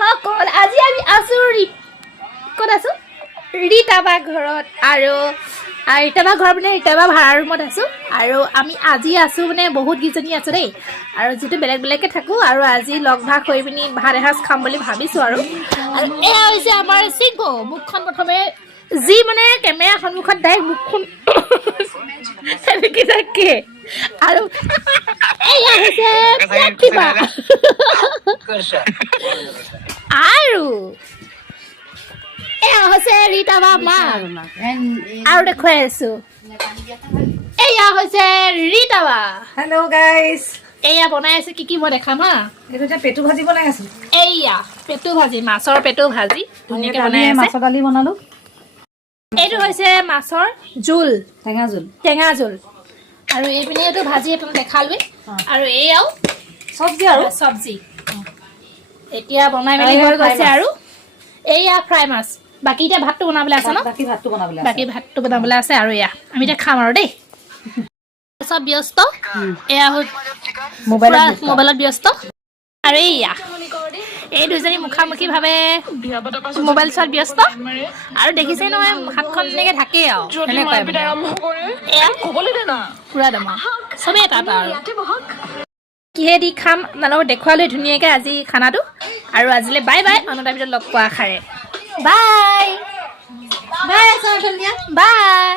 সকল আজি আমি আছো ক'ত আছো ৰীতাবা ঘৰত আৰু ৰীতাবা ঘৰ মানে ৰীতাবা ভাড়া ৰুমত আছো আৰু আমি আজি আছো মানে বহুত গিজনী আছো দেই আৰু যেটো বেলেগ বেলেগকে থাকো আৰু আজি লগ ভাগ হৈ পিনি ভাত এসাঁজ খাম বুলি ভাবিছো আৰু এয়া হৈছে আমাৰ সিংহ মুখখন প্ৰথমে যি মানে কেমেৰা সন্মুখত ডাইৰেক্ট মুখখন থাকে আৰু এয়া হৈছে কিবা আৰু এয়া হৈছে ৰীতাবা মা আৰু দেখুৱাই আছো এয়া হৈছে ৰীতাবা হেল্ল' গাইস এয়া বনাই আছে কি মই দেখাম হা এইটো যে পেটু ভাজি বনাই আছো এয়া পেটু ভাজি মাছৰ পেটু ভাজি ধুনীয়াকে বনাই আছে মাছৰ দালি বনালো এইটো হৈছে মাছৰ জোল টেঙা জোল আৰু এইপিনে এইটো ভাজি আপোনাক দেখালোৱে আৰু এয়াও চব্জি এতিয়া বনাই মেলি হৈ গৈছে আৰু এয়া ফ্ৰাই মাছ বাকি এতিয়া ভাতটো বনাবলৈ আছে ন বাকি ভাতটো বনাবলৈ আছে আৰু এয়া আমি এতিয়া খাম আৰু দেই সব ব্যস্ত এয়া মোবাইলত ব্যস্ত আৰু এয়া এই দুজনী মুখামুখি ভাৱে মোবাইল চোৱাত ব্যস্ত আৰু দেখিছে নহয় হাতখন এনেকে থাকে আৰু পুৰা দমা চবেই এটা এটা আৰু কিহেদি খাম আপোনালোকক দেখুৱালৈ ধুনীয়াকৈ আজি খানাটো আৰু আজিলৈ বাই বাই অন্য এটা ভিডিঅ'ত লগ পোৱা আশাৰে বাই বাই বাই